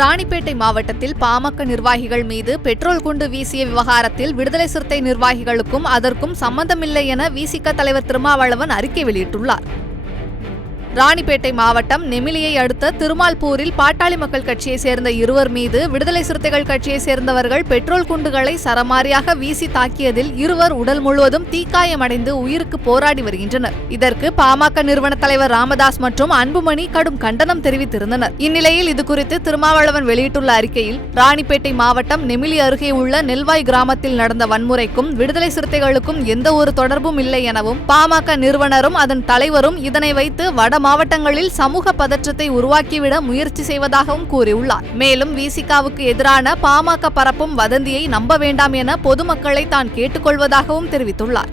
ராணிப்பேட்டை மாவட்டத்தில் பாமக நிர்வாகிகள் மீது பெட்ரோல் குண்டு வீசிய விவகாரத்தில் விடுதலை சிறுத்தை நிர்வாகிகளுக்கும் அதற்கும் சம்பந்தமில்லை என விசிக தலைவர் திருமாவளவன் அறிக்கை வெளியிட்டுள்ளார். ராணிப்பேட்டை மாவட்டம் நெமிலியை அடுத்த திருமால்பூரில் பாட்டாளி மக்கள் கட்சியை சேர்ந்த இருவர் மீது விடுதலை சிறுத்தைகள் கட்சியை சேர்ந்தவர்கள் பெட்ரோல் குண்டுகளை சரமாரியாக வீசி தாக்கியதில் இருவர் உடல் முழுவதும் தீக்காயமடைந்து உயிருக்கு போராடி வருகின்றனர். இதற்கு பாமக நிறுவன தலைவர் ராமதாஸ் மற்றும் அன்புமணி கடும் கண்டனம் தெரிவித்திருந்தனர். இந்நிலையில் இதுகுறித்து திருமாவளவன் வெளியிட்டுள்ள அறிக்கையில் ராணிப்பேட்டை மாவட்டம் நெமிலி அருகே உள்ள நெல்வாய் கிராமத்தில் நடந்த வன்முறைக்கும் விடுதலை சிறுத்தைகளுக்கும் எந்த ஒரு தொடர்பும் இல்லை எனவும் பாமக நிறுவனரும் அதன் தலைவரும் இதனை வைத்து வட மாவட்டங்களில் சமூக பதற்றத்தை உருவாக்கிவிட முயற்சி செய்வதாகவும் கூறியுள்ளார். மேலும் விசிகாவுக்கு எதிரான பாமக பரப்பும் வதந்தியை நம்ப வேண்டாம் என பொதுமக்களை தான் கேட்டுக்கொள்வதாகவும் தெரிவித்துள்ளார்.